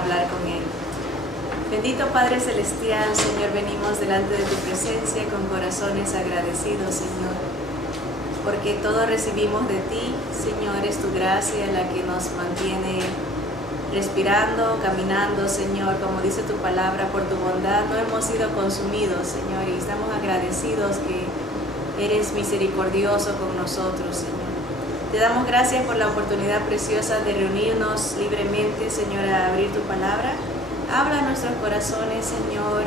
hablar con Él. Bendito Padre Celestial, Señor, venimos delante de tu presencia con corazones agradecidos, Señor, porque todo recibimos de ti, Señor, es tu gracia la que nos mantiene respirando, caminando, Señor, como dice tu palabra, por tu bondad no hemos sido consumidos, Señor, y estamos agradecidos que eres misericordioso con nosotros, Señor. Te damos gracias por la oportunidad preciosa de reunirnos libremente, Señor, a abrir tu palabra. Habla a nuestros corazones, Señor.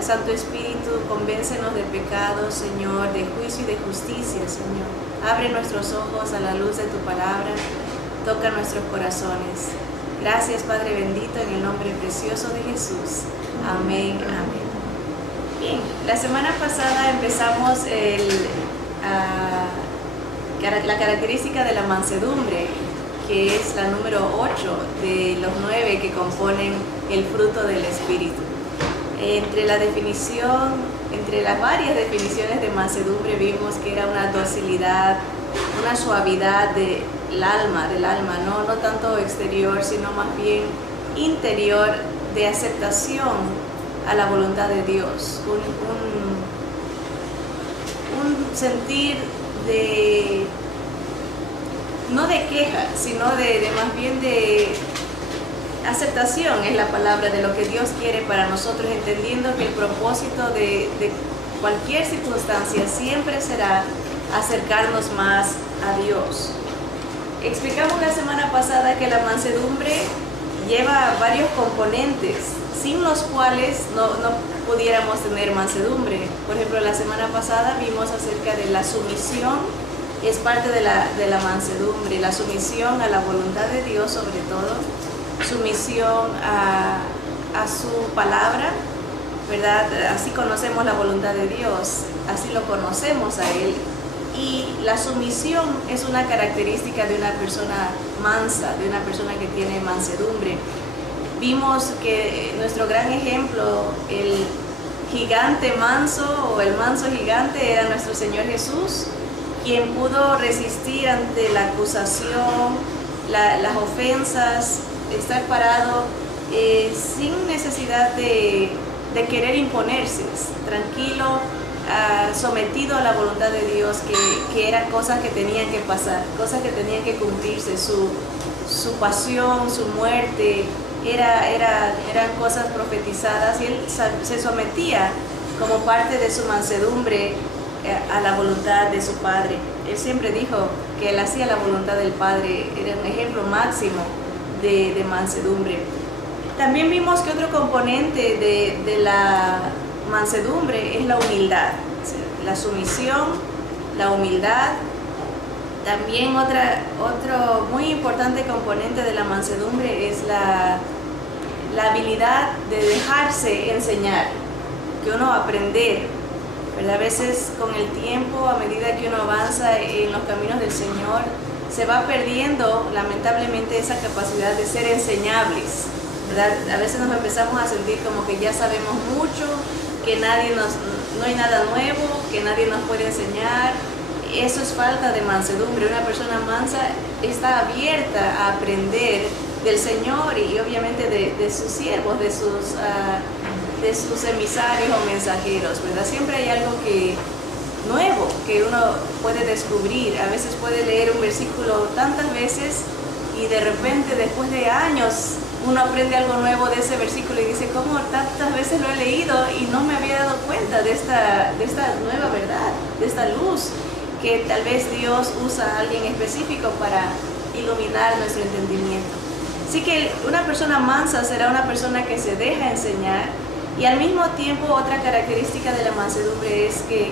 Santo Espíritu, convéncenos de pecado, Señor, de juicio y de justicia, Señor. Abre nuestros ojos a la luz de tu palabra. Toca nuestros corazones. Gracias, Padre bendito, en el nombre precioso de Jesús. Amén, amén. Bien, la semana pasada empezamos la característica de la mansedumbre, que es la número 8 de los 9 que componen el fruto del Espíritu. Entre las varias definiciones de mansedumbre vimos que era una docilidad, una suavidad del alma, no tanto exterior, sino más bien interior, de aceptación a la voluntad de Dios, un sentir no de queja, sino de más bien de aceptación, es la palabra, de lo que Dios quiere para nosotros, entendiendo que el propósito de cualquier circunstancia siempre será acercarnos más a Dios. Explicamos la semana pasada que la mansedumbre lleva varios componentes, sin los cuales no pudiéramos tener mansedumbre. Por ejemplo, la semana pasada vimos acerca de la sumisión, es parte de la mansedumbre, la sumisión a la voluntad de Dios sobre todo, sumisión a su palabra, ¿verdad? Así conocemos la voluntad de Dios, así lo conocemos a Él. Y la sumisión es una característica de una persona mansa, de una persona que tiene mansedumbre. Vimos que nuestro gran ejemplo, el gigante manso o el manso gigante, era nuestro Señor Jesús, quien pudo resistir ante la acusación, las ofensas, estar parado sin necesidad de querer imponerse, tranquilo, sometido a la voluntad de Dios, que eran cosas que tenían que pasar, cosas que tenían que cumplirse, su pasión, su muerte, eran cosas profetizadas, y él se sometía como parte de su mansedumbre a la voluntad de su Padre. Él siempre dijo que él hacía la voluntad del Padre, era un ejemplo máximo de mansedumbre. También vimos que otro componente de la mansedumbre es la humildad, la sumisión, la humildad. También otro muy importante componente de la mansedumbre es la habilidad de dejarse enseñar, que uno aprender, ¿verdad? A veces con el tiempo, a medida que uno avanza en los caminos del Señor, se va perdiendo lamentablemente esa capacidad de ser enseñables, ¿verdad? A veces nos empezamos a sentir como que ya sabemos mucho, que no hay nada nuevo, que nadie nos puede enseñar. Eso es falta de mansedumbre. Una persona mansa está abierta a aprender del Señor y obviamente de sus siervos, de sus emisarios o mensajeros, ¿verdad? Siempre hay algo nuevo que uno puede descubrir. A veces puede leer un versículo tantas veces y de repente, después de años, uno aprende algo nuevo de ese versículo y dice, ¿cómo tantas veces lo he leído y no me había dado cuenta de esta nueva verdad, de esta luz que tal vez Dios usa a alguien específico para iluminar nuestro entendimiento? Así que una persona mansa será una persona que se deja enseñar, y al mismo tiempo otra característica de la mansedumbre es que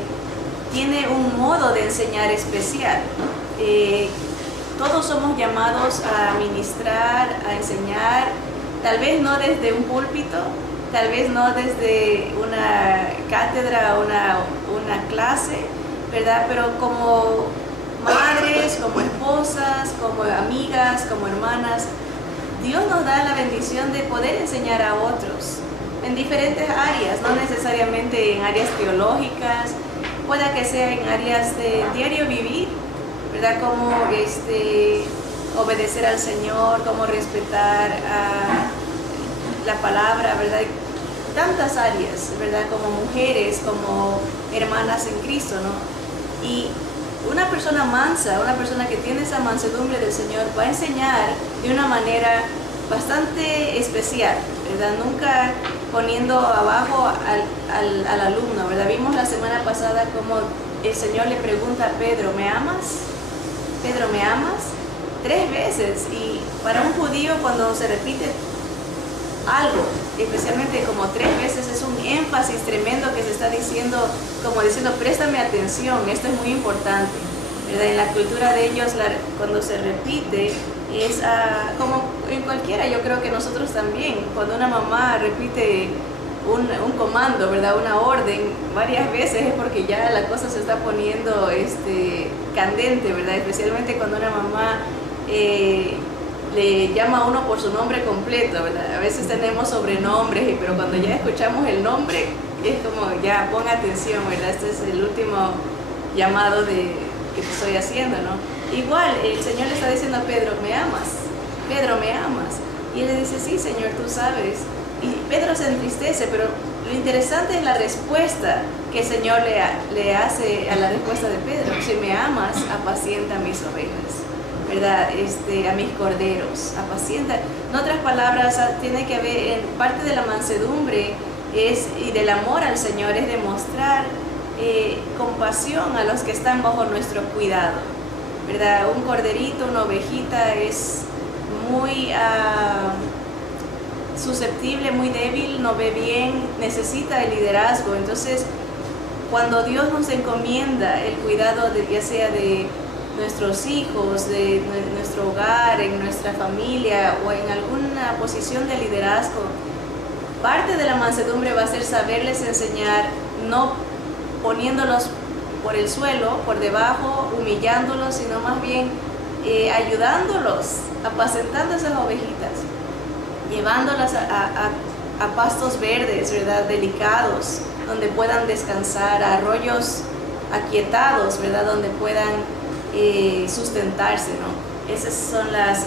tiene un modo de enseñar especial. Todos somos llamados a ministrar, a enseñar, tal vez no desde un púlpito, tal vez no desde una cátedra o una clase, ¿verdad? Pero como madres, como esposas, como amigas, como hermanas, Dios nos da la bendición de poder enseñar a otros en diferentes áreas, no necesariamente en áreas teológicas, pueda que sea en áreas de diario vivir, ¿verdad? Como obedecer al Señor, como respetar la palabra, ¿verdad? Tantas áreas, ¿verdad? Como mujeres, como hermanas en Cristo, ¿no? Y una persona mansa, una persona que tiene esa mansedumbre del Señor, va a enseñar de una manera bastante especial, ¿verdad? Nunca poniendo abajo al alumno, ¿verdad? Vimos la semana pasada cómo el Señor le pregunta a Pedro, ¿me amas? Pedro, ¿me amas? 3 veces. Y para un judío, cuando se repite algo, especialmente como 3 veces, es un énfasis tremendo que se está diciendo, como diciendo, préstame atención, esto es muy importante, ¿verdad? En la cultura de ellos, cuando se repite, es como en cualquiera, yo creo que nosotros también, cuando una mamá repite un comando, ¿verdad? Una orden varias veces, es porque ya la cosa se está poniendo candente, ¿verdad? Especialmente cuando una mamá le llama a uno por su nombre completo, ¿verdad? A veces tenemos sobrenombres, pero cuando ya escuchamos el nombre, es como, ya, pon atención, ¿verdad? Este es el último llamado que te estoy haciendo, ¿no? Igual, el Señor le está diciendo a Pedro, ¿me amas? Pedro, ¿me amas? Y él le dice, sí, Señor, tú sabes. Y Pedro se entristece, pero lo interesante es la respuesta que el Señor le hace a la respuesta de Pedro. Si me amas, apacienta mis ovejas, ¿verdad? A mis corderos, apacienta. En otras palabras, tiene que haber, en parte de la mansedumbre y del amor al Señor, es demostrar compasión a los que están bajo nuestro cuidado, ¿verdad? Un corderito, una ovejita es muy susceptible, muy débil, no ve bien, necesita el liderazgo. Entonces, cuando Dios nos encomienda el cuidado ya sea de nuestros hijos, de nuestro hogar, en nuestra familia o en alguna posición de liderazgo, parte de la mansedumbre va a ser saberles enseñar, no poniéndolos por el suelo, por debajo, humillándolos, sino más bien ayudándolos, apacentando esas ovejitas, llevándolas a pastos verdes, ¿verdad? Delicados, donde puedan descansar, a arroyos aquietados, ¿verdad? Donde puedan sustentarse, ¿no? Esas son las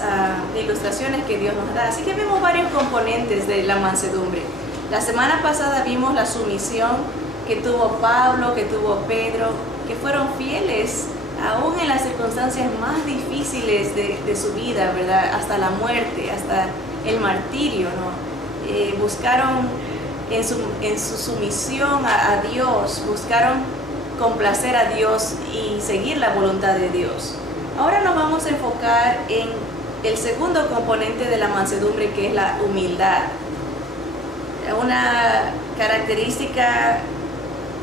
ilustraciones que Dios nos da. Así que vemos varios componentes de la mansedumbre. La semana pasada vimos la sumisión que tuvo Pablo, que tuvo Pedro, que fueron fieles aún en las circunstancias más difíciles de su vida, ¿verdad? Hasta la muerte, hasta el martirio, ¿no? Buscaron en su sumisión a Dios, buscaron complacer a Dios y seguir la voluntad de Dios. Ahora nos vamos a enfocar en el segundo componente de la mansedumbre, que es la humildad. Una característica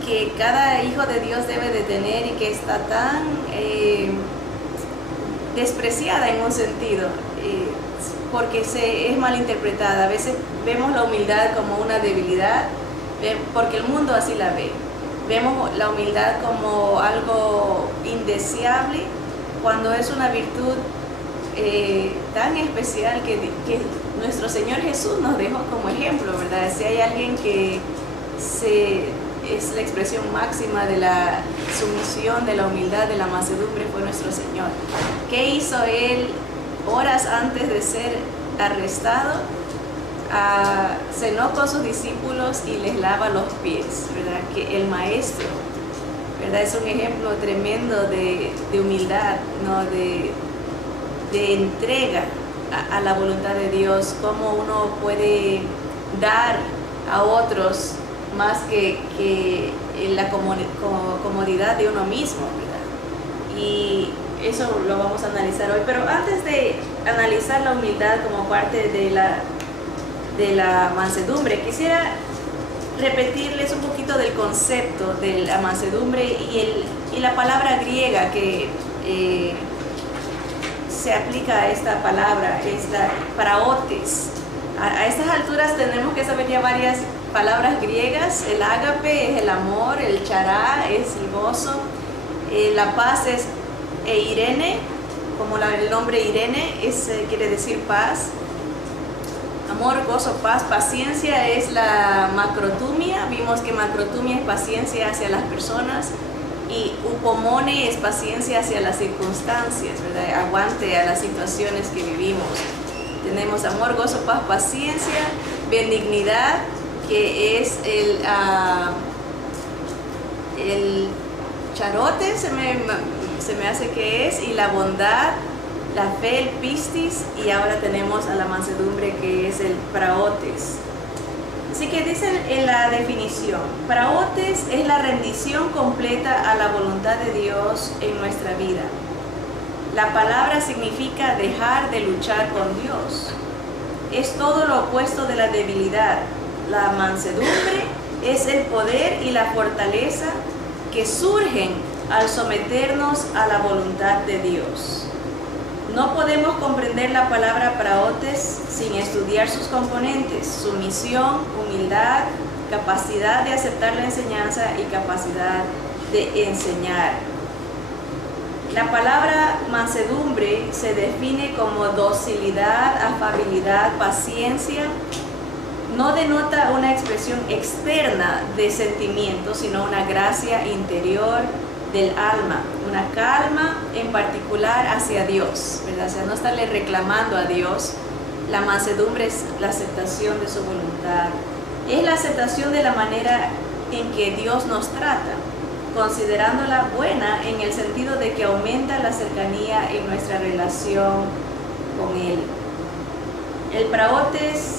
que cada hijo de Dios debe de tener y que está tan despreciada en un sentido, porque es malinterpretada. A veces vemos la humildad como una debilidad, porque el mundo así la ve. Vemos la humildad como algo indeseable, cuando es una virtud tan especial que nuestro Señor Jesús nos dejó como ejemplo, ¿verdad? Si hay alguien que es la expresión máxima de la sumisión, de la humildad, de la mansedumbre, fue nuestro Señor. ¿Qué hizo Él horas antes de ser arrestado? Cenó con sus discípulos y les lava los pies, ¿verdad? Que el Maestro, ¿verdad? Es un ejemplo tremendo de humildad, ¿no? De entrega a la voluntad de Dios, cómo uno puede dar a otros más que la comodidad de uno mismo, ¿verdad? Y eso lo vamos a analizar hoy. Pero antes de analizar la humildad como parte de la mansedumbre, quisiera repetirles un poquito del concepto de la mansedumbre y la palabra griega que se aplica a esta palabra, es la praotes. A estas alturas tenemos que saber ya varias palabras griegas. El ágape es el amor, el chará es el gozo, la paz es eirene, como el nombre Irene quiere decir paz. Amor, gozo, paz. Paciencia es la macrotumia. Vimos que macrotumia es paciencia hacia las personas y upomone es paciencia hacia las circunstancias, ¿verdad? Aguante a las situaciones que vivimos. Tenemos amor, gozo, paz, paciencia, benignidad, que es el charote, se me hace que es, y la bondad, la fe, el pistis, y ahora tenemos a la mansedumbre, que es el praotes. Así que dicen en la definición, praotes es la rendición completa a la voluntad de Dios en nuestra vida. La palabra significa dejar de luchar con Dios. Es todo lo opuesto de la debilidad. La mansedumbre es el poder y la fortaleza que surgen al someternos a la voluntad de Dios. No podemos comprender la palabra praotes sin estudiar sus componentes: sumisión, humildad, capacidad de aceptar la enseñanza y capacidad de enseñar. La palabra mansedumbre se define como docilidad, afabilidad, paciencia. No denota una expresión externa de sentimiento, sino una gracia interior del alma, una calma en particular hacia Dios, ¿verdad? O sea, no estarle reclamando a Dios. La mansedumbre es la aceptación de su voluntad. Es la aceptación de la manera en que Dios nos trata, considerándola buena en el sentido de que aumenta la cercanía en nuestra relación con Él. El praotes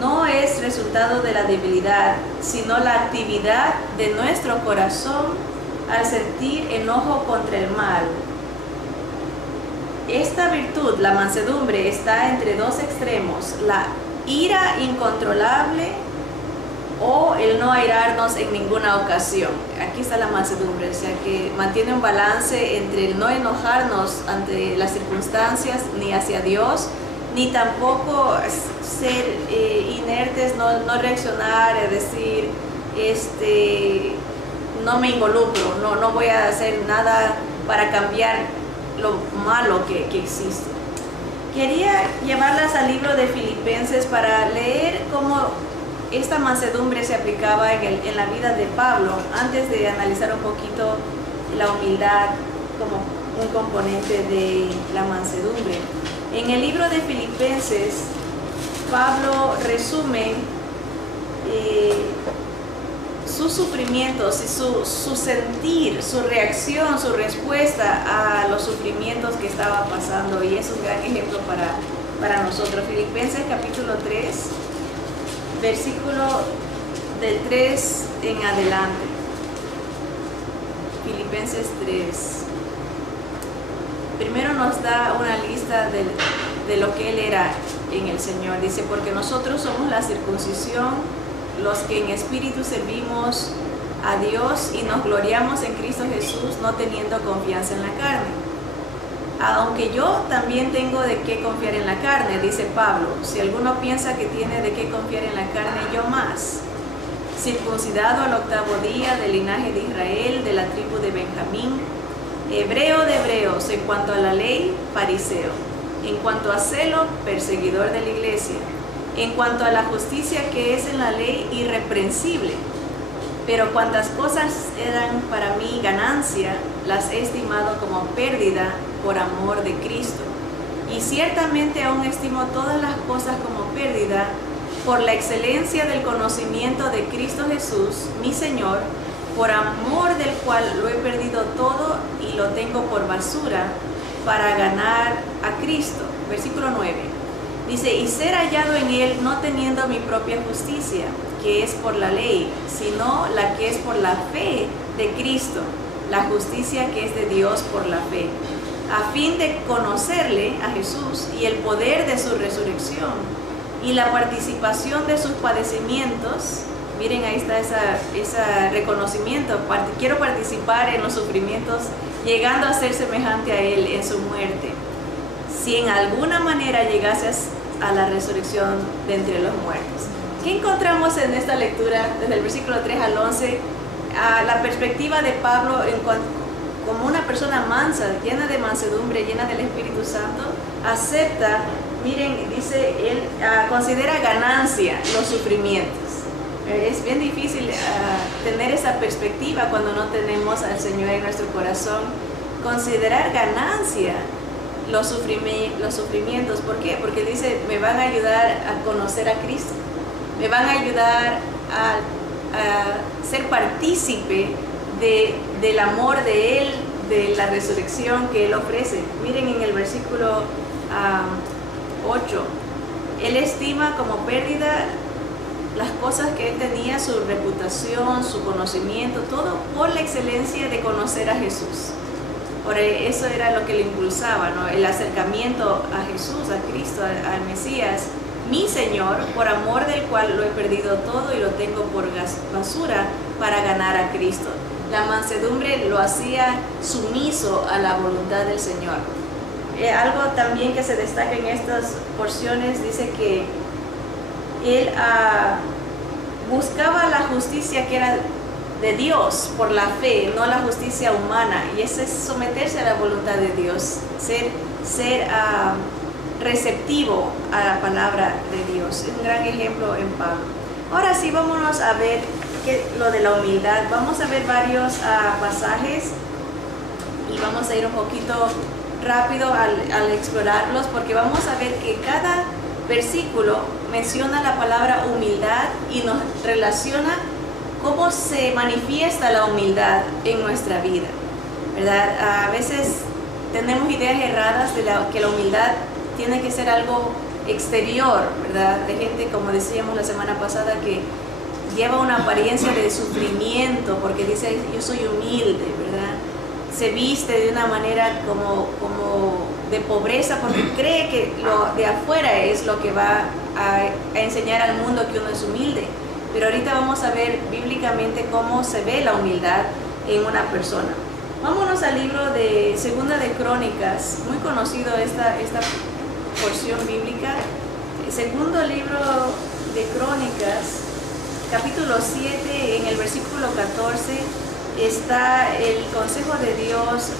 no es resultado de la debilidad, sino la actividad de nuestro corazón al sentir enojo contra el mal. Esta virtud, la mansedumbre, está entre dos extremos: la ira incontrolable o el no airarnos en ninguna ocasión. Aquí está la mansedumbre, o sea que mantiene un balance entre el no enojarnos ante las circunstancias ni hacia Dios, ni tampoco ser inertes, no reaccionar, es decir, no me involucro, no voy a hacer nada para cambiar lo malo que existe. Quería llevarlas al libro de Filipenses para leer cómo esta mansedumbre se aplicaba en la vida de Pablo, antes de analizar un poquito la humildad como un componente de la mansedumbre. En el libro de Filipenses, Pablo resume sus sufrimientos y su sentir, su reacción, su respuesta a los sufrimientos que estaba pasando, y es un gran ejemplo para nosotros. Filipenses capítulo 3, versículo del 3 en adelante. Filipenses 3. Primero nos da una lista de lo que él era en el Señor. Dice: porque nosotros somos la circuncisión, los que en espíritu servimos a Dios y nos gloriamos en Cristo Jesús, no teniendo confianza en la carne. Aunque yo también tengo de qué confiar en la carne, dice Pablo. Si alguno piensa que tiene de qué confiar en la carne, yo más. Circuncidado al 8º día, del linaje de Israel, de la tribu de Benjamín, hebreo de hebreos, en cuanto a la ley, fariseo, en cuanto a celo, perseguidor de la iglesia, en cuanto a la justicia que es en la ley, irreprensible. Pero cuantas cosas eran para mí ganancia, las he estimado como pérdida por amor de Cristo. Y ciertamente aún estimo todas las cosas como pérdida por la excelencia del conocimiento de Cristo Jesús, mi Señor, por amor del cual lo he perdido todo y lo tengo por basura para ganar a Cristo. Versículo 9. Dice: y ser hallado en Él, no teniendo mi propia justicia, que es por la ley, sino la que es por la fe de Cristo, la justicia que es de Dios por la fe, a fin de conocerle a Jesús y el poder de su resurrección y la participación de sus padecimientos. Miren, ahí está ese reconocimiento. Quiero participar en los sufrimientos, llegando a ser semejante a Él en su muerte, si en alguna manera llegase a la resurrección de entre los muertos. ¿Qué encontramos en esta lectura, desde el versículo 3 al 11? A la perspectiva de Pablo como una persona mansa, llena de mansedumbre, llena del Espíritu Santo, acepta, miren, dice él, considera ganancia los sufrimientos. Es bien difícil tener esa perspectiva cuando no tenemos al Señor en nuestro corazón. Considerar ganancia los sufrimientos. ¿Por qué? Porque dice, me van a ayudar a conocer a Cristo, me van a ayudar a ser partícipe del amor de Él, de la resurrección que Él ofrece. Miren en el versículo 8, Él estima como pérdida las cosas que Él tenía, su reputación, su conocimiento, todo por la excelencia de conocer a Jesús. Por eso era lo que le impulsaba, ¿no? El acercamiento a Jesús, a Cristo, al Mesías, mi Señor, por amor del cual lo he perdido todo y lo tengo por basura para ganar a Cristo. La mansedumbre lo hacía sumiso a la voluntad del Señor. Algo también que se destaca en estas porciones, dice que Él buscaba la justicia que era de Dios por la fe, no la justicia humana, y eso es someterse a la voluntad de Dios, ser receptivo a la palabra de Dios. Es un gran ejemplo en Pablo. Ahora sí, vámonos a ver lo de la humildad. Vamos a ver varios pasajes y vamos a ir un poquito rápido al explorarlos, porque vamos a ver que cada versículo menciona la palabra humildad y nos relaciona cómo se manifiesta la humildad en nuestra vida, ¿verdad? A veces tenemos ideas erradas de que la humildad tiene que ser algo exterior, ¿verdad? De gente, como decíamos la semana pasada, que lleva una apariencia de sufrimiento porque dice, yo soy humilde, ¿verdad? Se viste de una manera como de pobreza porque cree que lo de afuera es lo que va a enseñar al mundo que uno es humilde. Pero ahorita vamos a ver bíblicamente cómo se ve la humildad en una persona. Vámonos al libro de Segunda de Crónicas, muy conocido esta porción bíblica. Segundo libro de Crónicas, capítulo 7, en el versículo 14, está el consejo de Dios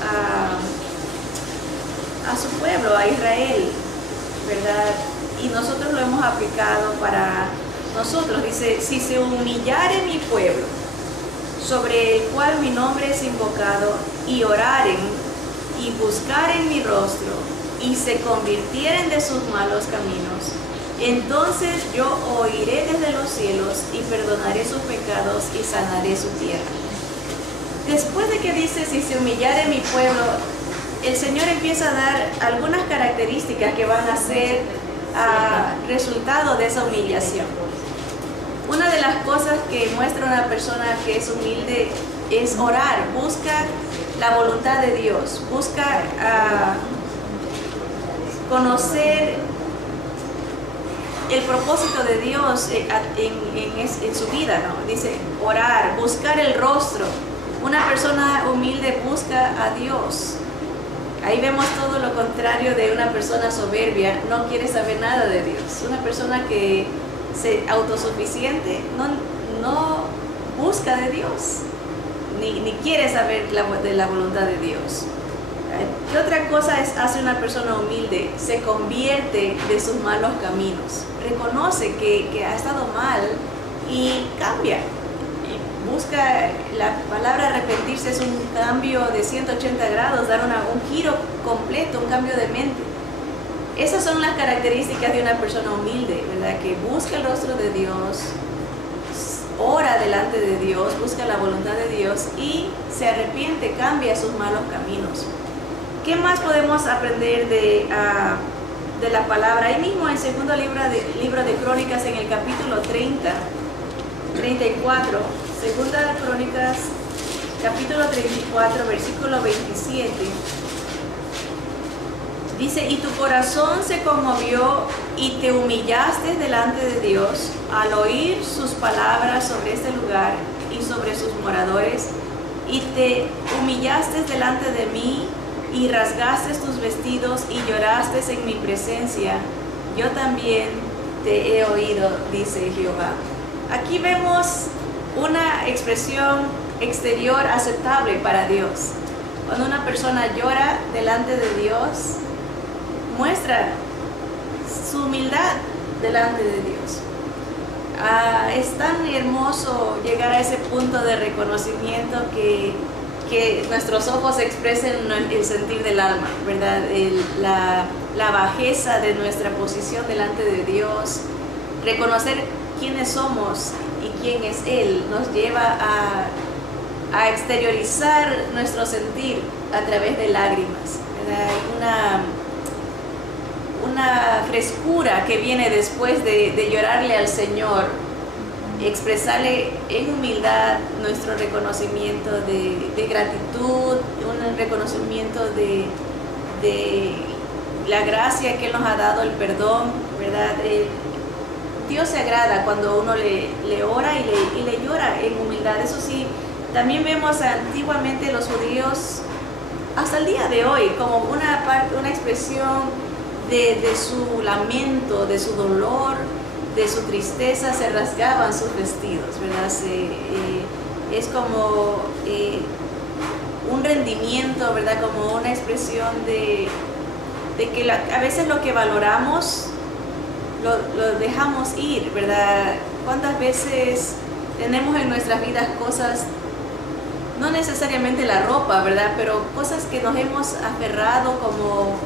a su pueblo, a Israel, ¿verdad? Y nosotros lo hemos aplicado para nosotros. Dice, si se humillare mi pueblo, sobre el cual mi nombre es invocado, y oraren, y buscaren mi rostro, y se convirtieren de sus malos caminos, entonces yo oiré desde los cielos, y perdonaré sus pecados, y sanaré su tierra. Después de que dice, si se humillare mi pueblo, el Señor empieza a dar algunas características que van a ser resultado de esa humillación. Una de las cosas que muestra una persona que es humilde es orar, busca la voluntad de Dios, busca conocer el propósito de Dios en su vida, ¿no? Dice orar, buscar el rostro. Una persona humilde busca a Dios. Ahí vemos todo lo contrario de una persona soberbia, no quiere saber nada de Dios. Una persona que se autosuficiente no busca de Dios, ni quiere saber de la voluntad de Dios. ¿Qué otra cosa hace una persona humilde? Se convierte de sus malos caminos, reconoce que ha estado mal y cambia. Busca, la palabra arrepentirse es un cambio de 180 grados, dar un giro completo, un cambio de mente. Esas son las características de una persona humilde, ¿verdad? Que busca el rostro de Dios, ora delante de Dios, busca la voluntad de Dios y se arrepiente, cambia sus malos caminos. ¿Qué más podemos aprender de la palabra? Ahí mismo en el segundo libro de Crónicas, en el capítulo 34, Segunda de Crónicas, capítulo 34, versículo 27, dice, y tu corazón se conmovió y te humillaste delante de Dios al oír sus palabras sobre este lugar y sobre sus moradores, y te humillaste delante de mí y rasgaste tus vestidos y lloraste en mi presencia. Yo también te he oído, dice Jehová. Aquí vemos una expresión exterior aceptable para Dios. Cuando una persona llora delante de Dios, muestra su humildad delante de Dios. Es tan hermoso llegar a ese punto de reconocimiento que que nuestros ojos expresen el sentir del alma, ¿verdad? La bajeza de nuestra posición delante de Dios, reconocer quiénes somos y quién es Él, nos lleva a exteriorizar nuestro sentir a través de lágrimas, ¿verdad? Hay una frescura que viene después de llorarle al Señor, expresarle en humildad nuestro reconocimiento de gratitud, un reconocimiento de la gracia que Él nos ha dado, el perdón, ¿verdad? Dios se agrada cuando uno le ora y le llora en humildad. Eso sí, también vemos antiguamente los judíos, hasta el día de hoy, como una expresión de su lamento, de su dolor, de su tristeza, se rasgaban sus vestidos, ¿verdad? Es como un rendimiento, ¿verdad? Como una expresión de que a veces lo que valoramos lo dejamos ir, ¿verdad? ¿Cuántas veces tenemos en nuestras vidas cosas, no necesariamente la ropa, ¿verdad? Pero cosas que nos hemos aferrado como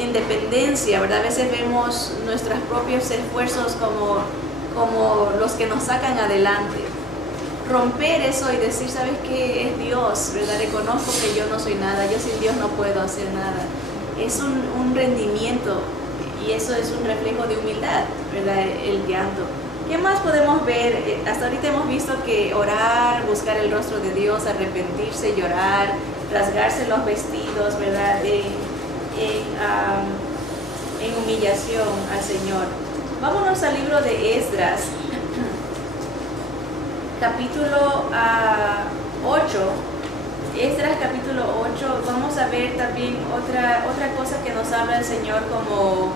independencia, ¿verdad? A veces vemos nuestros propios esfuerzos como los que nos sacan adelante. Romper eso y decir, ¿sabes qué? Es Dios, ¿verdad? Reconozco que yo no soy nada, yo sin Dios no puedo hacer nada. Es un rendimiento y eso es un reflejo de humildad, ¿verdad? El llanto. ¿Qué más podemos ver? Hasta ahorita hemos visto que orar, buscar el rostro de Dios, arrepentirse, llorar, rasgarse los vestidos, ¿verdad? En humillación al Señor. Vámonos al libro de Esdras, capítulo 8. Esdras capítulo 8, vamos a ver también otra cosa que nos habla el Señor como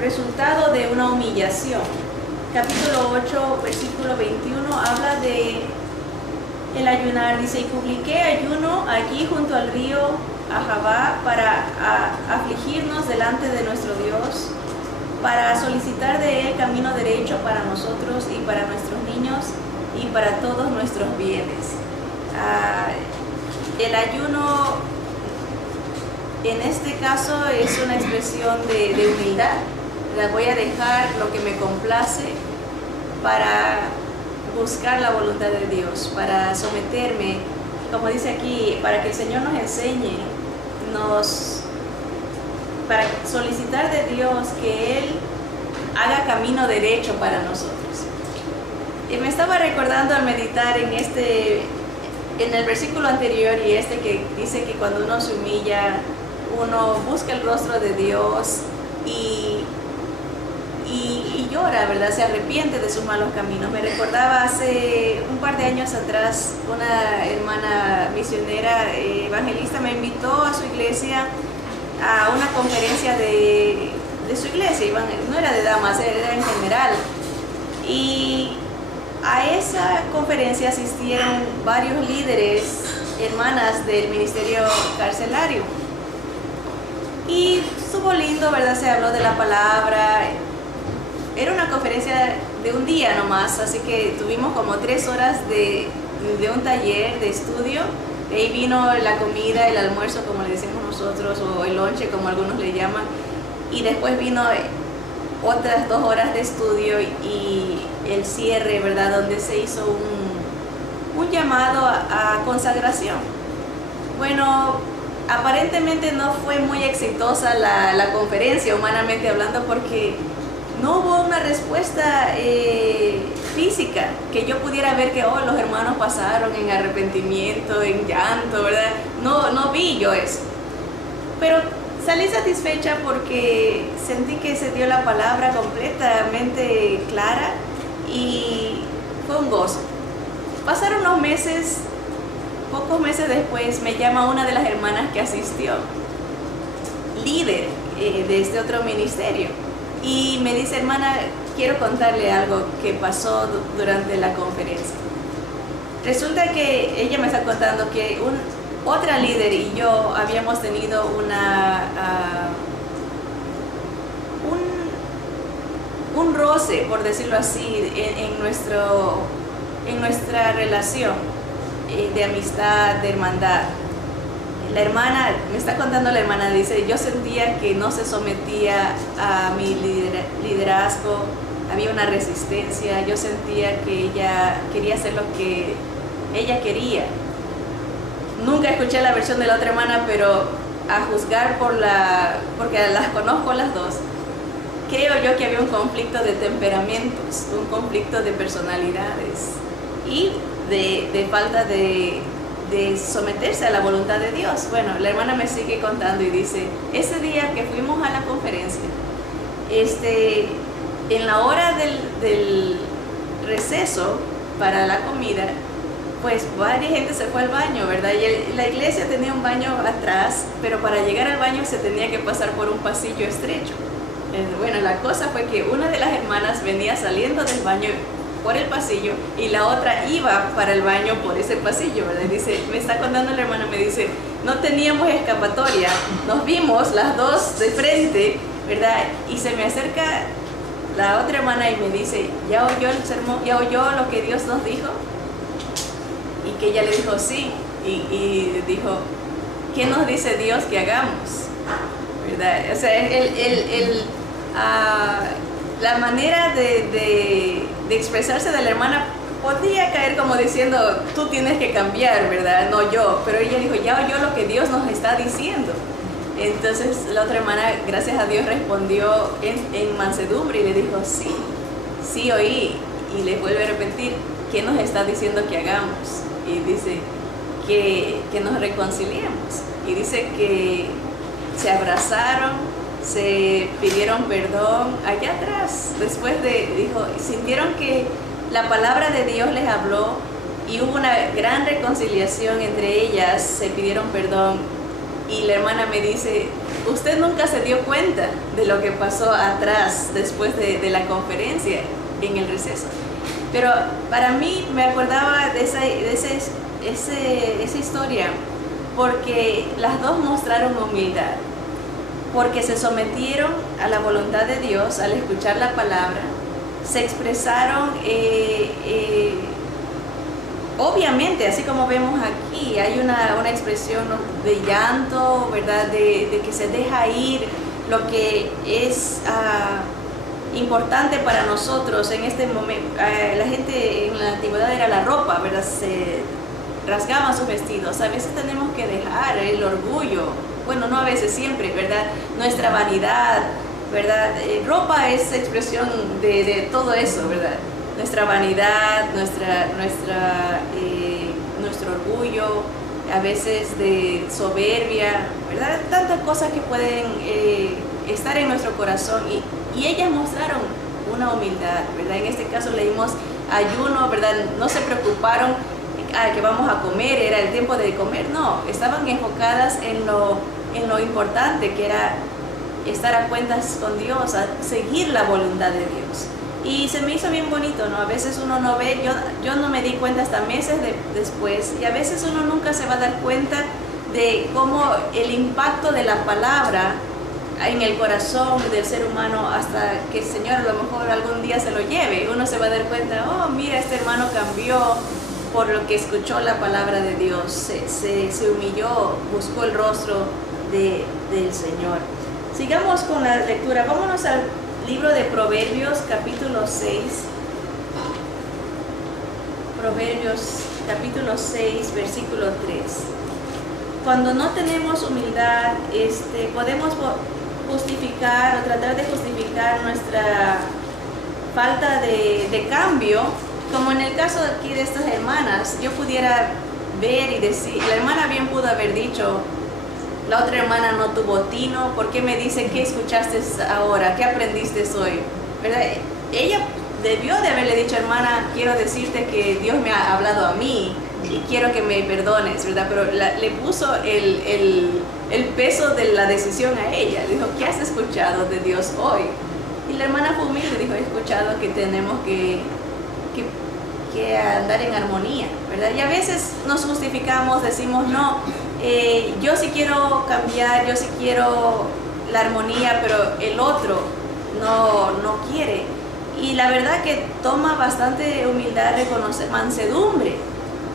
resultado de una humillación. Capítulo 8, versículo 21, habla de el ayunar. Dice, y publiqué ayuno aquí junto al río Ahabá para afligirnos delante de nuestro Dios, para solicitar de Él camino derecho para nosotros y para nuestros niños y para todos nuestros bienes. El ayuno en este caso es una expresión de humildad. Voy a dejar lo que me complace para buscar la voluntad de Dios, para someterme, como dice aquí, para que el Señor nos enseñe, para solicitar de Dios que Él haga camino derecho para nosotros. Y me estaba recordando al meditar en el versículo anterior y que dice que cuando uno se humilla, uno busca el rostro de Dios y llora, ¿verdad? Se arrepiente de sus malos caminos. Me recordaba hace un par de años atrás, una hermana misionera evangelista me invitó a su iglesia a una conferencia de su iglesia. No era de damas, era en general. Y a esa conferencia asistieron varios líderes, hermanas del ministerio carcelario. Y estuvo lindo, ¿verdad? Se habló de la palabra. Era una conferencia de un día nomás, así que tuvimos como 3 horas de un taller de estudio. De ahí vino la comida, el almuerzo, como le decimos nosotros, o el lonche, como algunos le llaman. Y después vino otras 2 horas de estudio y el cierre, ¿verdad? Donde se hizo un llamado a consagración. Bueno, aparentemente no fue muy exitosa la conferencia, humanamente hablando, porque no hubo una respuesta física que yo pudiera ver que los hermanos pasaron en arrepentimiento, en llanto, ¿verdad? No vi yo eso. Pero salí satisfecha porque sentí que se dio la palabra completamente clara y fue un gozo. Pasaron unos meses, pocos meses después me llama una de las hermanas que asistió, líder de este otro ministerio, y me dice, hermana, quiero contarle algo que pasó durante la conferencia. Resulta que ella me está contando que otra líder y yo habíamos tenido un roce, por decirlo así, en nuestra relación. de amistad, de hermandad. La hermana, me está contando la hermana, dice, yo sentía que no se sometía a mi liderazgo, había una resistencia, yo sentía que ella quería hacer lo que ella quería. Nunca escuché la versión de la otra hermana, pero a juzgar porque las conozco las dos, creo yo que había un conflicto de temperamentos, un conflicto de personalidades y de falta de someterse a la voluntad de Dios. Bueno, la hermana me sigue contando y dice, ese día que fuimos a la conferencia, en la hora del receso para la comida, pues varias gente se fue al baño, ¿verdad? Y la iglesia tenía un baño atrás, pero para llegar al baño se tenía que pasar por un pasillo estrecho. Bueno, la cosa fue que una de las hermanas venía saliendo del baño por el pasillo y la otra iba para el baño por ese pasillo, ¿verdad? Dice, me está contando la hermana, me dice, no teníamos escapatoria, nos vimos las dos de frente, ¿verdad? Y se me acerca la otra hermana y me dice, ¿ya oyó el sermón? ¿Ya oyó lo que Dios nos dijo? Y que ella le dijo, sí, y dijo, ¿qué nos dice Dios que hagamos? ¿Verdad? O sea, la manera de expresarse de la hermana podía caer como diciendo, tú tienes que cambiar, ¿verdad? No yo. Pero ella dijo, ya oyó lo que Dios nos está diciendo. Entonces la otra hermana, gracias a Dios, respondió en mansedumbre y le dijo, sí, sí oí. Y le vuelve a repetir, ¿qué nos está diciendo que hagamos? Y dice que nos reconciliemos. Y dice que se abrazaron, se pidieron perdón allá atrás. Después dijo, sintieron que la palabra de Dios les habló y hubo una gran reconciliación entre ellas, se pidieron perdón. Y la hermana me dice, usted nunca se dio cuenta de lo que pasó atrás después de la conferencia en el receso. Pero para mí me acordaba de esa historia porque las dos mostraron humildad, porque se sometieron a la voluntad de Dios al escuchar la palabra, se expresaron, obviamente, así como vemos aquí, hay una expresión de llanto, ¿verdad? De que se deja ir lo que es importante para nosotros en este momento. La gente en la antigüedad era la ropa, ¿verdad? Se rasgaban sus vestidos. A veces tenemos que dejar el orgullo, bueno, no a veces, siempre, ¿verdad? Nuestra vanidad, ¿verdad? Ropa es expresión de todo eso, ¿verdad? Nuestra vanidad, nuestro orgullo, a veces de soberbia, ¿verdad? Tantas cosas que pueden estar en nuestro corazón y ellas mostraron una humildad, ¿verdad? En este caso leímos ayuno, ¿verdad? No se preocuparon que vamos a comer, era el tiempo de comer, no, estaban enfocadas en lo importante que era estar a cuentas con Dios, a seguir la voluntad de Dios. Y se me hizo bien bonito, ¿no? A veces uno no ve, yo no me di cuenta hasta meses después, y a veces uno nunca se va a dar cuenta de cómo el impacto de la palabra en el corazón del ser humano, hasta que el Señor a lo mejor algún día se lo lleve, uno se va a dar cuenta, oh, mira, este hermano cambió por lo que escuchó la palabra de Dios, se humilló, buscó el rostro del Señor. Sigamos con la lectura, vámonos al libro de Proverbios, capítulo 6. Proverbios, capítulo 6, versículo 3. Cuando no tenemos humildad, podemos justificar o tratar de justificar nuestra falta de cambio, como en el caso aquí de estas hermanas. Yo pudiera ver y decir, la hermana bien pudo haber dicho, la otra hermana no tuvo tino, ¿por qué me dice qué escuchaste ahora? ¿Qué aprendiste hoy? ¿Verdad? Ella debió de haberle dicho, hermana, quiero decirte que Dios me ha hablado a mí y quiero que me perdones, ¿verdad? Pero le puso el peso de la decisión a ella. Le dijo, ¿qué has escuchado de Dios hoy? Y la hermana fue humilde, dijo, he escuchado que tenemos que andar en armonía, ¿verdad? Y a veces nos justificamos, decimos, no, yo sí quiero cambiar, yo sí quiero la armonía, pero el otro no quiere. Y la verdad que toma bastante humildad reconocer, mansedumbre,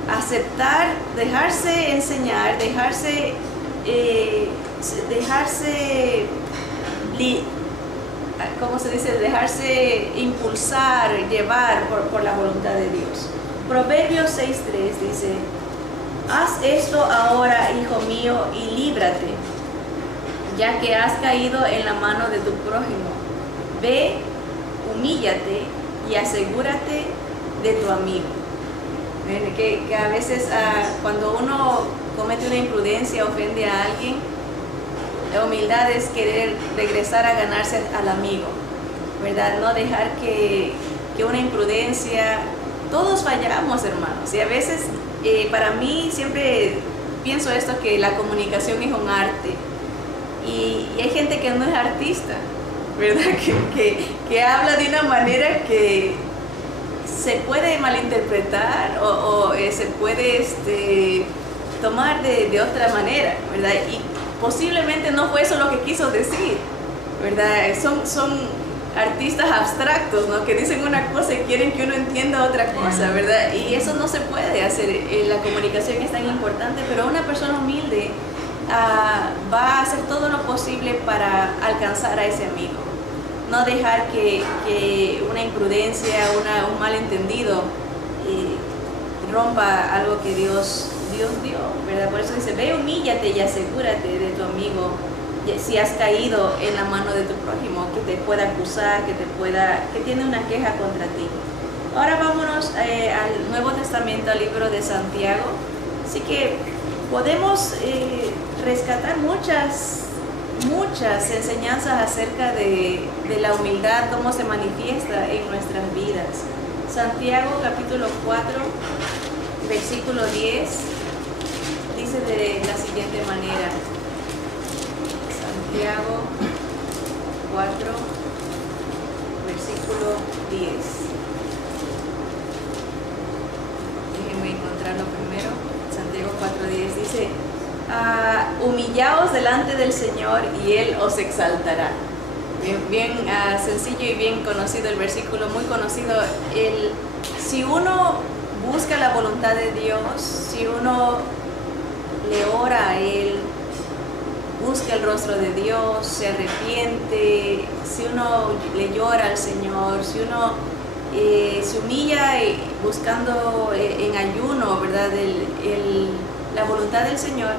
aceptar, dejarse enseñar, dejarse ¿cómo se dice? Dejarse impulsar, llevar por la voluntad de Dios. Proverbios 6:3 dice: haz esto ahora, hijo mío, y líbrate, ya que has caído en la mano de tu prójimo. Ve, humíllate y asegúrate de tu amigo. Que a veces cuando uno comete una imprudencia, ofende a alguien, la humildad es querer regresar a ganarse al amigo, ¿verdad? No dejar que una imprudencia, todos fallamos, hermanos, y a veces para mí siempre pienso esto, que la comunicación es un arte, y hay gente que no es artista, ¿verdad? Que habla de una manera que se puede malinterpretar o se puede tomar de otra manera, ¿verdad? Y posiblemente no fue eso lo que quiso decir, ¿verdad? Son artistas abstractos, ¿no? Que dicen una cosa y quieren que uno entienda otra cosa, ¿verdad? Y eso no se puede hacer. La comunicación es tan importante, pero una persona humilde va a hacer todo lo posible para alcanzar a ese amigo. No dejar que una imprudencia, un malentendido rompa algo que Dios dio, ¿verdad? Por eso dice: ve, humíllate y asegúrate de tu amigo, si has caído en la mano de tu prójimo, que te pueda acusar, que tiene una queja contra ti. Ahora vámonos al Nuevo Testamento, al libro de Santiago. Así que podemos rescatar muchas enseñanzas acerca de la humildad, cómo se manifiesta en nuestras vidas. Santiago capítulo 4, versículo 10, dice de la siguiente manera. Santiago 4, versículo 10. Déjenme encontrarlo primero. Santiago 4:10 dice: humillaos delante del Señor y Él os exaltará. Bien sencillo y bien conocido el versículo, muy conocido. Si uno busca la voluntad de Dios, si uno le ora a Él, busca el rostro de Dios, se arrepiente, si uno le llora al Señor, si uno se humilla buscando en ayuno, ¿verdad? La voluntad del Señor,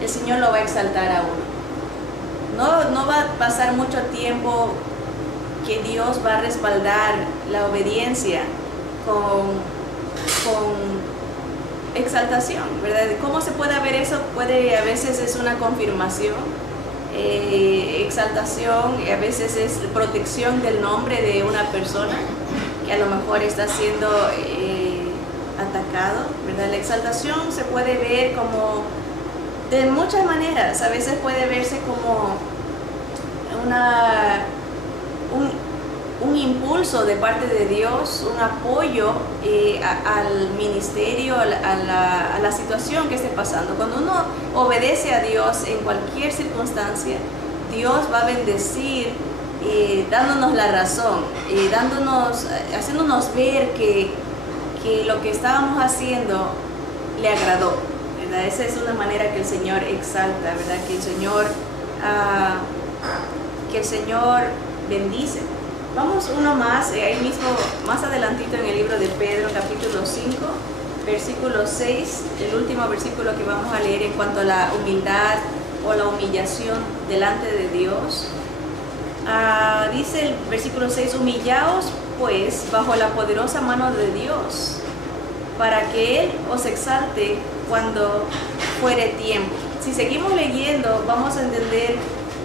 el Señor lo va a exaltar a uno. No va a pasar mucho tiempo que Dios va a respaldar la obediencia con exaltación, ¿verdad? ¿Cómo se puede ver eso? A veces es una confirmación, exaltación, y a veces es protección del nombre de una persona que a lo mejor está siendo atacado, ¿verdad? La exaltación se puede ver como de muchas maneras. A veces puede verse como un impulso de parte de Dios, un apoyo al ministerio, a la situación que esté pasando. Cuando uno obedece a Dios en cualquier circunstancia, Dios va a bendecir, dándonos la razón, haciéndonos ver que lo que estábamos haciendo le agradó, ¿verdad? Esa es una manera que el Señor exalta, ¿verdad? Que el Señor bendice. Vamos uno más, ahí mismo, más adelantito en el libro de Pedro, capítulo 5, versículo 6, el último versículo que vamos a leer en cuanto a la humildad o la humillación delante de Dios. Dice el versículo 6: humillaos pues bajo la poderosa mano de Dios, para que Él os exalte cuando fuere tiempo. Si seguimos leyendo, vamos a entender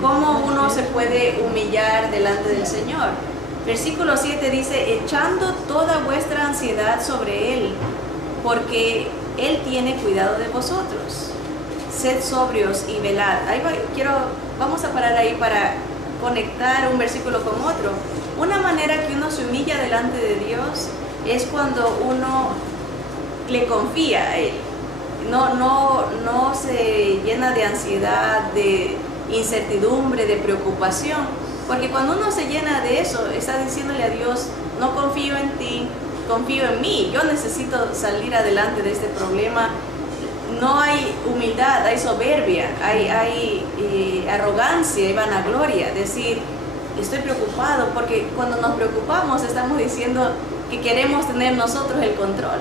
cómo uno se puede humillar delante del Señor. Versículo 7 dice: echando toda vuestra ansiedad sobre Él, porque Él tiene cuidado de vosotros. Sed sobrios y velad. Vamos a parar ahí para conectar un versículo con otro. Una manera que uno se humilla delante de Dios es cuando uno le confía a Él. No se llena de ansiedad, de incertidumbre, de preocupación, porque cuando uno se llena de eso, está diciéndole a Dios: no confío en ti, confío en mí, yo necesito salir adelante de este problema. No hay humildad, hay soberbia, hay arrogancia, hay vanagloria. Decir, estoy preocupado, porque cuando nos preocupamos estamos diciendo que queremos tener nosotros el control.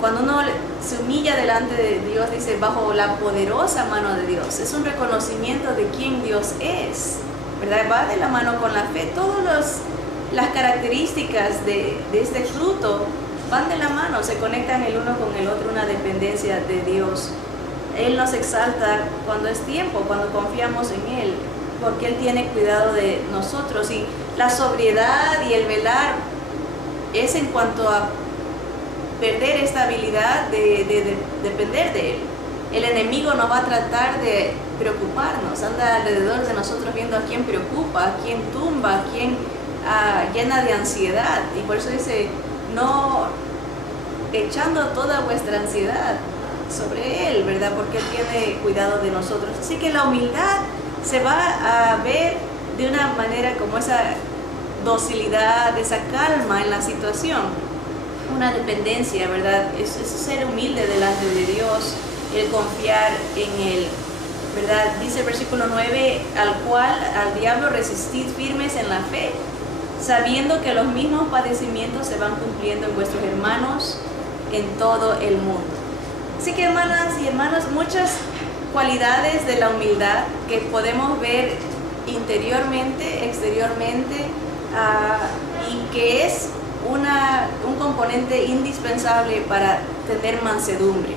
Cuando uno se humilla delante de Dios, dice, bajo la poderosa mano de Dios, es un reconocimiento de quién Dios es, ¿verdad? Va de la mano con la fe. Todas las características de este fruto van de la mano, se conectan el uno con el otro, una dependencia de Dios. Él nos exalta cuando es tiempo, cuando confiamos en Él, porque Él tiene cuidado de nosotros. Y la sobriedad y el velar es en cuanto a perder esta habilidad de depender de Él. El enemigo nos va a tratar de preocuparnos, anda alrededor de nosotros viendo a quién preocupa, a quién tumba, a quién llena de ansiedad. Y por eso dice, no echando toda vuestra ansiedad sobre Él, ¿verdad? Porque Él tiene cuidado de nosotros. Así que la humildad se va a ver de una manera como esa docilidad, esa calma en la situación. Una dependencia, ¿verdad? Es ser humilde delante de Dios, el confiar en Él, ¿verdad? Dice el versículo 9, al diablo resistid firmes en la fe, sabiendo que los mismos padecimientos se van cumpliendo en vuestros hermanos en todo el mundo. Así que, hermanas y hermanos, muchas cualidades de la humildad que podemos ver interiormente, exteriormente, y que es un componente indispensable para tener mansedumbre.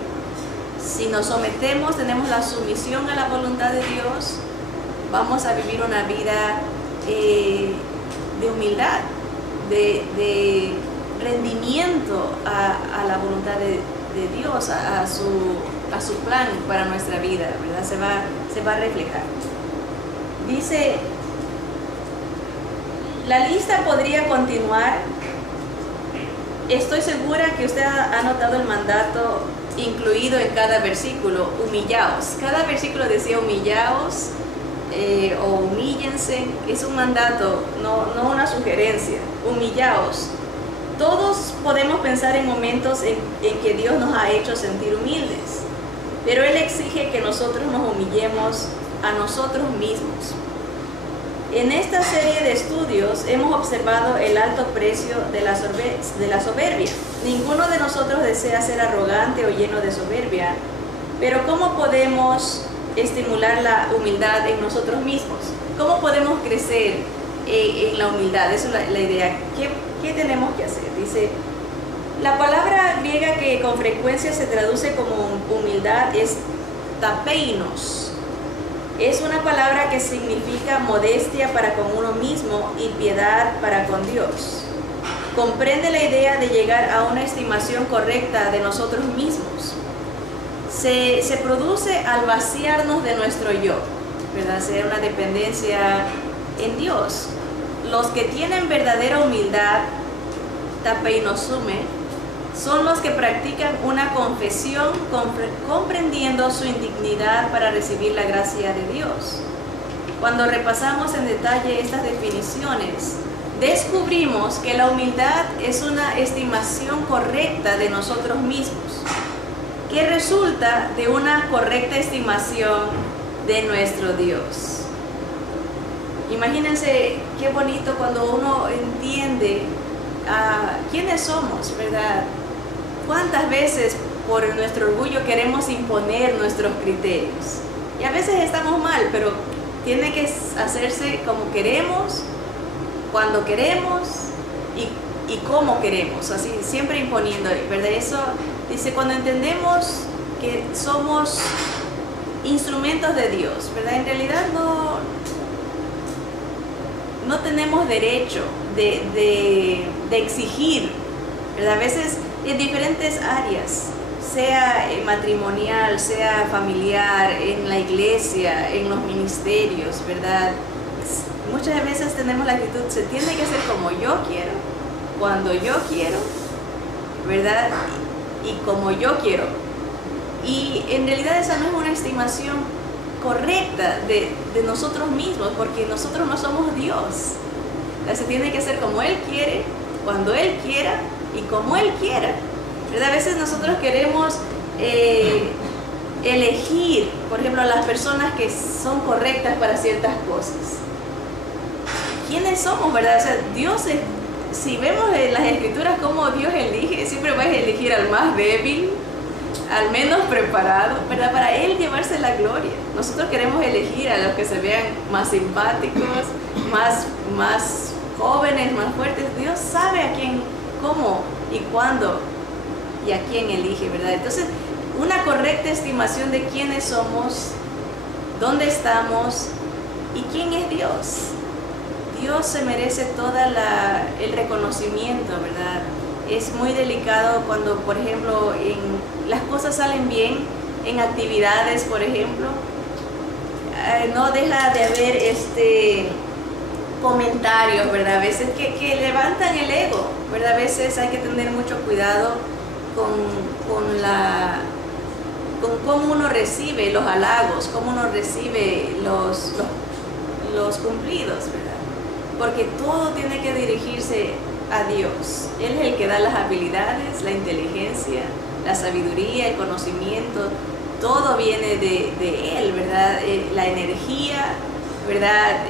Si nos sometemos, tenemos la sumisión a la voluntad de Dios, vamos a vivir una vida de humildad, de rendimiento a la voluntad de Dios, a su plan para nuestra vida, ¿verdad? Se va a reflejar. Dice, la lista podría continuar. Estoy segura que usted ha notado el mandato incluido en cada versículo, humillaos. Cada versículo decía humillaos o humíllense. Es un mandato, no una sugerencia. Humillaos. Todos podemos pensar en momentos en que Dios nos ha hecho sentir humildes, pero Él exige que nosotros nos humillemos a nosotros mismos. En esta serie de estudios hemos observado el alto precio de la soberbia. Ninguno de nosotros desea ser arrogante o lleno de soberbia, pero ¿cómo podemos estimular la humildad en nosotros mismos? ¿Cómo podemos crecer en la humildad? Esa es la idea. ¿Qué tenemos que hacer? Dice, la palabra griega que con frecuencia se traduce como humildad es tapeinos. Es una palabra que significa modestia para con uno mismo y piedad para con Dios. Comprende la idea de llegar a una estimación correcta de nosotros mismos. Se produce al vaciarnos de nuestro yo, ¿verdad? Ser una dependencia en Dios. Los que tienen verdadera humildad, tapeinosumé, son los que practican una confesión comprendiendo su indignidad para recibir la gracia de Dios. Cuando repasamos en detalle estas definiciones, descubrimos que la humildad es una estimación correcta de nosotros mismos, que resulta de una correcta estimación de nuestro Dios. Imagínense qué bonito cuando uno entiende quiénes somos, ¿verdad? ¿Cuántas veces por nuestro orgullo queremos imponer nuestros criterios? Y a veces estamos mal, pero tiene que hacerse como queremos, cuando queremos y cómo queremos, así siempre imponiendo, ¿verdad? Eso dice, cuando entendemos que somos instrumentos de Dios, ¿verdad? En realidad no tenemos derecho de exigir, ¿verdad? A veces en diferentes áreas, sea matrimonial, sea familiar, en la iglesia, en los ministerios, ¿verdad? Muchas veces tenemos la actitud, se tiene que hacer como yo quiero, cuando yo quiero, ¿verdad? Y como yo quiero. Y en realidad esa no es una estimación correcta de nosotros mismos, porque nosotros no somos Dios. Se tiene que hacer como Él quiere, cuando Él quiera y como Él quiera, ¿verdad? A veces nosotros queremos elegir, por ejemplo, a las personas que son correctas para ciertas cosas. ¿Quiénes somos, verdad? O sea, Dios es, si vemos en las Escrituras cómo Dios elige, siempre va a elegir al más débil, al menos preparado, ¿verdad? Para Él llevarse la gloria. Nosotros queremos elegir a los que se vean más simpáticos, más jóvenes, más fuertes. Dios sabe a quién, cómo y cuándo y a quién elige, ¿verdad? Entonces, una correcta estimación de quiénes somos, dónde estamos y quién es Dios. Dios se merece todo el reconocimiento, ¿verdad? Es muy delicado cuando, por ejemplo, las cosas salen bien, en actividades, por ejemplo, no deja de haber comentarios, ¿verdad? A veces que levantan el ego, ¿verdad? A veces hay que tener mucho cuidado con cómo uno recibe los halagos, cómo uno recibe los cumplidos, ¿verdad? Porque todo tiene que dirigirse a Dios. Él es el que da las habilidades, la inteligencia, la sabiduría, el conocimiento. Todo viene de Él, ¿verdad? La energía, ¿verdad?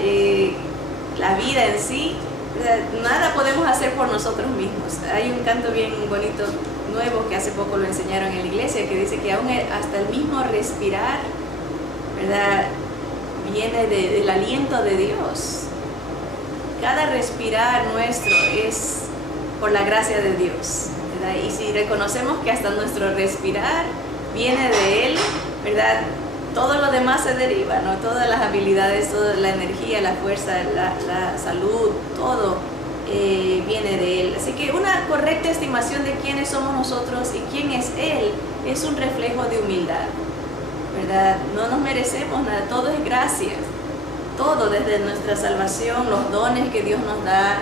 La vida en sí, ¿verdad? Nada podemos hacer por nosotros mismos. Hay un canto bien bonito, nuevo, que hace poco lo enseñaron en la iglesia, que dice que aún hasta el mismo respirar, ¿verdad? Viene del aliento de Dios. Cada respirar nuestro es por la gracia de Dios, ¿verdad? Y si reconocemos que hasta nuestro respirar viene de Él, ¿verdad? Todo lo demás se deriva, ¿no? Todas las habilidades, toda la energía, la fuerza, la salud, todo viene de Él. Así que una correcta estimación de quiénes somos nosotros y quién es Él es un reflejo de humildad, ¿verdad? No nos merecemos nada, todo es gracia. Todo, desde nuestra salvación, los dones que Dios nos da,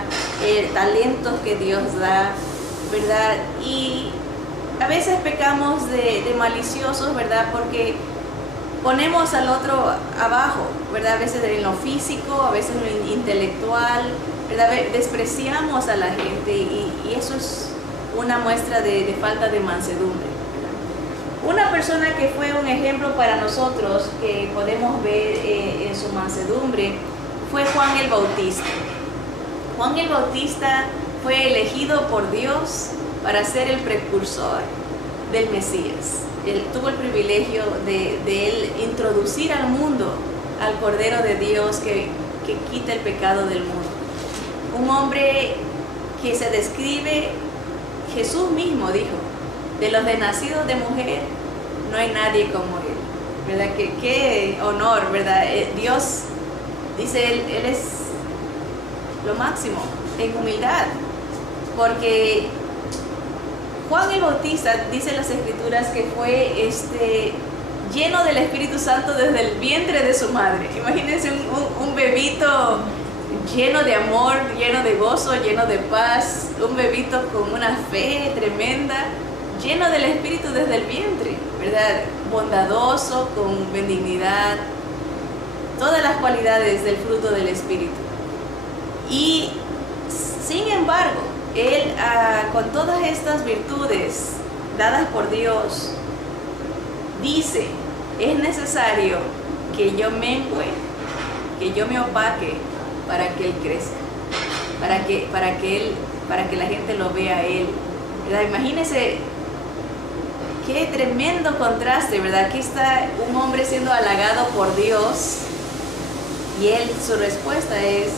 talentos que Dios da, ¿verdad? Y a veces pecamos de maliciosos, ¿verdad? Porque ponemos al otro abajo, ¿verdad? A veces en lo físico, a veces en lo intelectual, ¿verdad? Despreciamos a la gente y eso es una muestra de falta de mansedumbre. Una persona que fue un ejemplo para nosotros, que podemos ver en su mansedumbre, fue Juan el Bautista. Juan el Bautista fue elegido por Dios para ser el precursor del Mesías. Él tuvo el privilegio de él introducir al mundo al Cordero de Dios que quita el pecado del mundo. Un hombre que se describe, Jesús mismo dijo, de los de nacidos de mujer, no hay nadie como Él, ¿verdad? Qué honor, ¿verdad? Dios, dice Él es lo máximo en humildad, porque Juan el Bautista, dice las Escrituras, que fue lleno del Espíritu Santo desde el vientre de su madre. Imagínense un bebito lleno de amor, lleno de gozo, lleno de paz, un bebito con una fe tremenda, lleno del Espíritu desde el vientre, ¿verdad? Bondadoso, con benignidad, todas las cualidades del fruto del Espíritu. Y sin embargo, él con todas estas virtudes dadas por Dios, dice, es necesario que yo mengue, que yo me opaque para que Él crezca, para que la gente lo vea a Él, ¿verdad? Imagínense qué tremendo contraste, ¿verdad? Aquí está un hombre siendo halagado por Dios y su respuesta es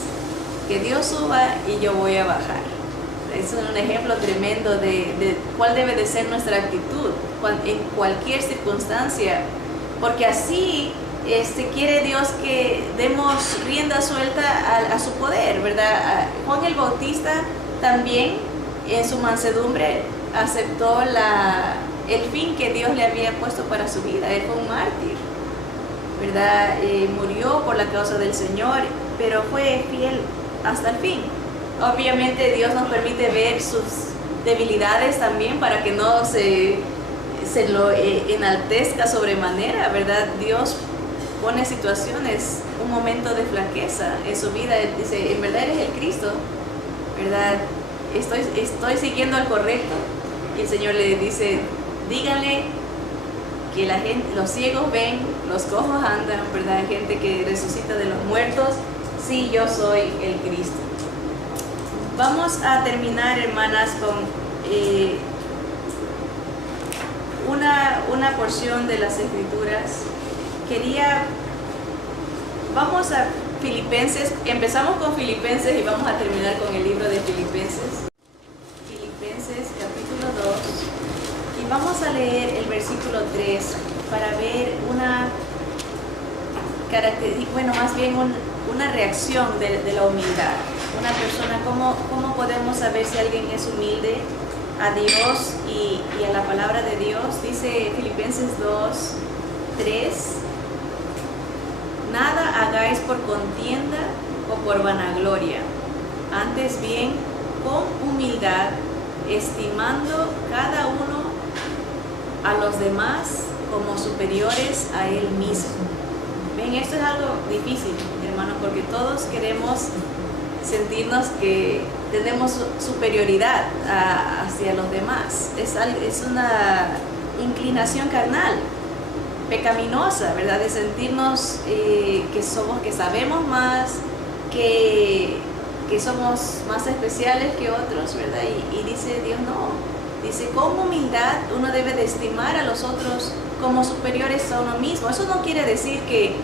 que Dios suba y yo voy a bajar. Es un ejemplo tremendo de cuál debe de ser nuestra actitud en cualquier circunstancia, porque así quiere Dios que demos rienda suelta a su poder, ¿verdad? Juan el Bautista también en su mansedumbre aceptó el fin que Dios le había puesto para su vida. Él fue un mártir, ¿verdad? Murió por la causa del Señor, pero fue fiel hasta el fin. Obviamente Dios nos permite ver sus debilidades también para que no se lo enaltezca sobremanera, ¿verdad? Dios pone situaciones, un momento de flaqueza en su vida. Él dice, en verdad eres el Cristo, ¿verdad? estoy siguiendo al correcto. Y el Señor le dice, díganle que la gente, los ciegos ven, los cojos andan, ¿verdad? Gente que resucita de los muertos. Sí, yo soy el Cristo. Vamos a terminar, hermanas, con una porción de las Escrituras. Vamos a Filipenses, empezamos con Filipenses y vamos a terminar con el libro de Filipenses. Filipenses capítulo 2, y vamos a leer el versículo 3 para ver una característica, bueno, más bien una reacción de la humildad. Una persona, ¿cómo podemos saber si alguien es humilde a Dios y a la palabra de Dios? Dice Filipenses 2, 3, nada hagáis por contienda o por vanagloria, antes bien con humildad, estimando cada uno a los demás como superiores a él mismo. Ven, esto es algo difícil, hermano, porque todos queremos sentirnos que tenemos superioridad hacia los demás. Es una inclinación carnal, pecaminosa, ¿verdad? De sentirnos que sabemos más, que somos más especiales que otros, ¿verdad? Y dice Dios, no. Dice, con humildad uno debe de estimar a los otros como superiores a uno mismo. Eso no quiere decir que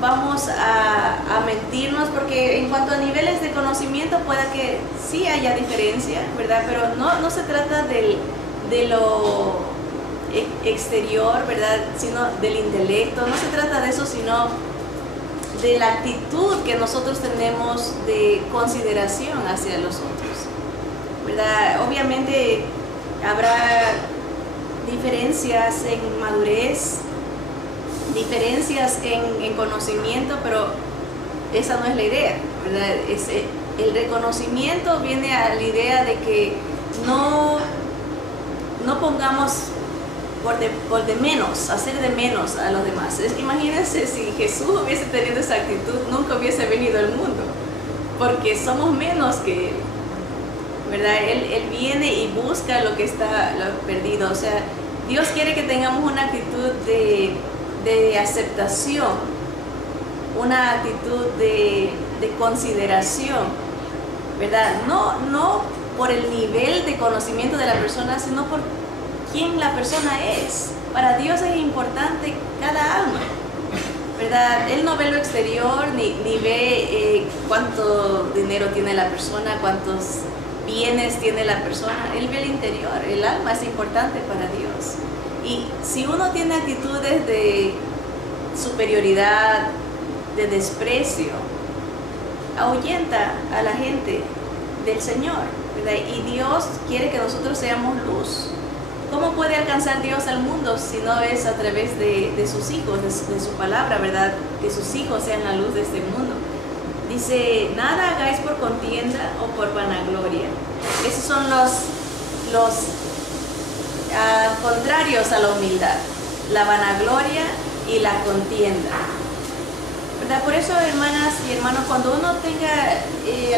vamos a mentirnos, porque en cuanto a niveles de conocimiento pueda que sí haya diferencia, ¿verdad? Pero no se trata de lo exterior, ¿verdad? Sino del intelecto. No se trata de eso, sino de la actitud que nosotros tenemos de consideración hacia los otros, ¿verdad? Obviamente habrá diferencias en madurez, diferencias en conocimiento, pero esa no es la idea, ¿verdad? El reconocimiento viene a la idea de que no pongamos por de menos, hacer de menos a los demás. Imagínense si Jesús hubiese tenido esa actitud, nunca hubiese venido al mundo, porque somos menos que Él, ¿verdad? Él viene y busca lo que está perdido. O sea, Dios quiere que tengamos una actitud de aceptación, una actitud de consideración, ¿verdad? No por el nivel de conocimiento de la persona, sino por quién la persona es. Para Dios es importante cada alma, ¿verdad? Él no ve lo exterior, ni ve cuánto dinero tiene la persona, cuántos bienes tiene la persona. Él ve el interior. El alma es importante para Dios. Y si uno tiene actitudes de superioridad, de desprecio, ahuyenta a la gente del Señor, ¿verdad? Y Dios quiere que nosotros seamos luz. ¿Cómo puede alcanzar Dios al mundo si no es a través de sus hijos, de su palabra, ¿verdad? Que sus hijos sean la luz de este mundo. Dice, nada hagáis por contienda o por vanagloria. Esos son los contrarios a la humildad, la vanagloria y la contienda, ¿verdad? Por eso, hermanas y hermanos, cuando uno tenga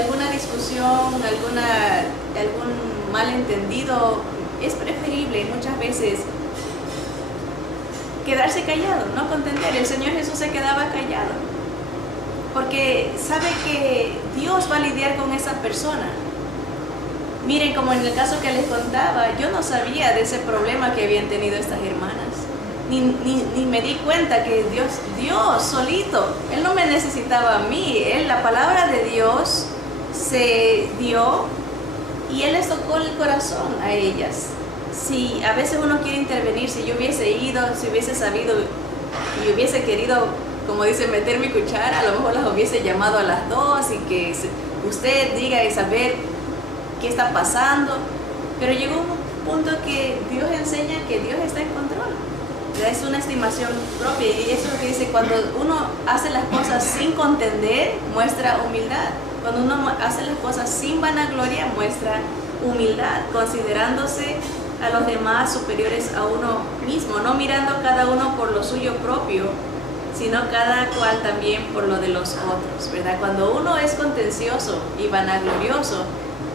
alguna discusión, algún malentendido, es preferible muchas veces quedarse callado, no contender. El Señor Jesús se quedaba callado porque sabe que Dios va a lidiar con esa persona. Miren, como en el caso que les contaba, yo no sabía de ese problema que habían tenido estas hermanas, ni me di cuenta que Dios solito, Él no me necesitaba a mí. La palabra de Dios se dio y Él les tocó el corazón a ellas. Si a veces uno quiere intervenir, si yo hubiese ido, si hubiese sabido y hubiese querido, como dice, meter mi cuchara, a lo mejor las hubiese llamado a las dos y que usted diga y saber qué está pasando. Pero llegó un punto que Dios enseña que Dios está en control. Es una estimación propia, y eso es lo que dice: cuando uno hace las cosas sin contender, muestra humildad. Cuando uno hace las cosas sin vanagloria, muestra humildad, considerándose a los demás superiores a uno mismo, no mirando cada uno por lo suyo propio, sino cada cual también por lo de los otros, ¿verdad? Cuando uno es contencioso y vanaglorioso,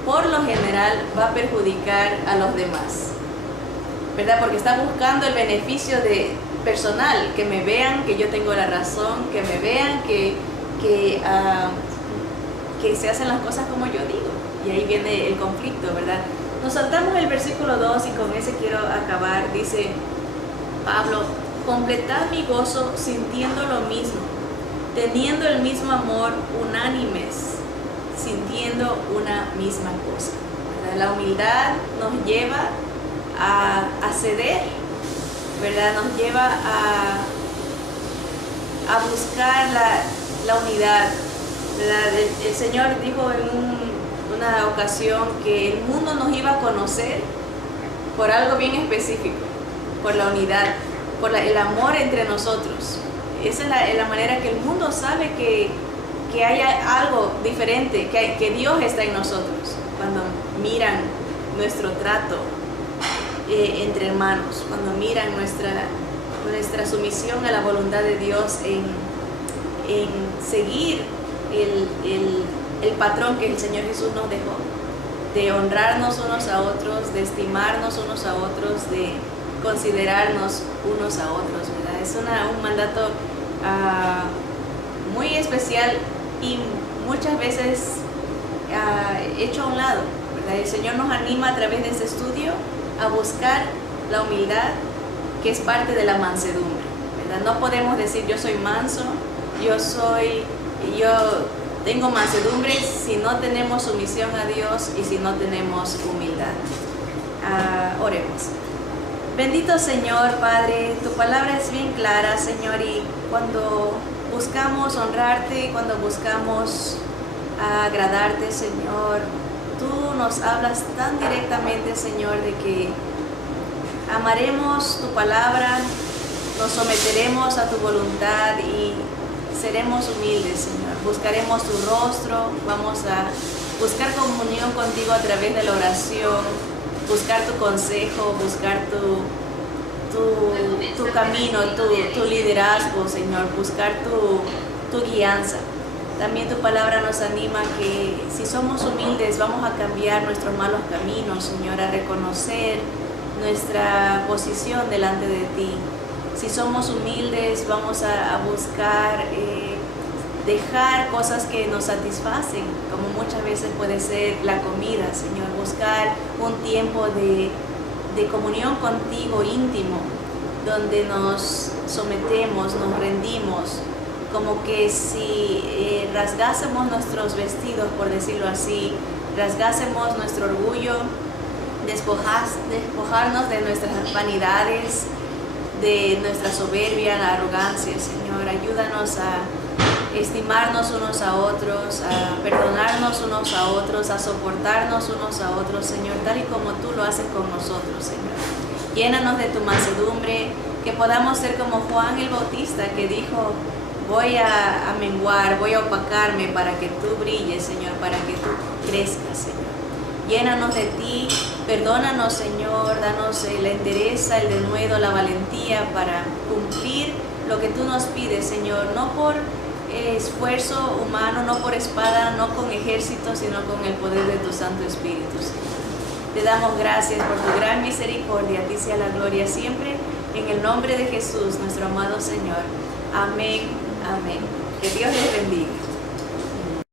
por lo general va a perjudicar a los demás, ¿verdad? Porque está buscando el beneficio personal, que me vean que yo tengo la razón, que me vean que se hacen las cosas como yo digo. Y ahí viene el conflicto, ¿verdad? Nos saltamos el versículo 2 y con ese quiero acabar. Dice Pablo: completad mi gozo sintiendo lo mismo, teniendo el mismo amor, unánimes, sintiendo una misma cosa, ¿verdad? La humildad nos lleva a ceder, ¿verdad? Nos lleva a buscar la unidad, ¿verdad? El Señor dijo en una ocasión que el mundo nos iba a conocer por algo bien específico, por la unidad, por el amor entre nosotros. Esa es la manera que el mundo sabe que hay algo diferente, que Dios está en nosotros, cuando miran nuestro trato entre hermanos, cuando miran nuestra sumisión a la voluntad de Dios en seguir el patrón que el Señor Jesús nos dejó, de honrarnos unos a otros, de estimarnos unos a otros, de considerarnos unos a otros, ¿verdad? Es un mandato muy especial y muchas veces hecho a un lado, ¿verdad? El Señor nos anima a través de este estudio a buscar la humildad, que es parte de la mansedumbre, ¿verdad? No podemos decir yo soy manso, yo tengo mansedumbre si no tenemos sumisión a Dios y si no tenemos humildad. Oremos. Bendito Señor, Padre, tu palabra es bien clara, Señor, y cuando buscamos honrarte, cuando buscamos agradarte, Señor, tú nos hablas tan directamente, Señor, de que amaremos tu palabra, nos someteremos a tu voluntad y seremos humildes, Señor. Buscaremos tu rostro, vamos a buscar comunión contigo a través de la oración, buscar tu consejo, buscar tu camino, tu liderazgo, Señor, buscar tu guianza. También tu palabra nos anima que si somos humildes vamos a cambiar nuestros malos caminos, Señor, a reconocer nuestra posición delante de ti. Si somos humildes vamos a buscar dejar cosas que nos satisfacen, como muchas veces puede ser la comida, Señor, buscar un tiempo de comunión contigo íntimo, donde nos sometemos, nos rendimos, como que si rasgásemos nuestros vestidos, por decirlo así, rasgásemos nuestro orgullo, despojarnos de nuestras vanidades, de nuestra soberbia, la arrogancia, Señor. Ayúdanos a estimarnos unos a otros, a perdonarnos unos a otros, a soportarnos unos a otros, Señor, tal y como tú lo haces con nosotros, Señor. Llénanos de tu mansedumbre, que podamos ser como Juan el Bautista, que dijo: voy a menguar, voy a opacarme para que tú brilles, Señor, para que tú crezcas, Señor. Llénanos de ti, perdónanos, Señor, danos la entereza, el denuedo, la valentía para cumplir lo que tú nos pides, Señor, no por esfuerzo humano, no por espada, no con ejército, sino con el poder de tu Santo Espíritu, Señor. Te damos gracias por tu gran misericordia, a ti sea la gloria siempre, en el nombre de Jesús, nuestro amado Señor. Amén, amén. Que Dios les bendiga.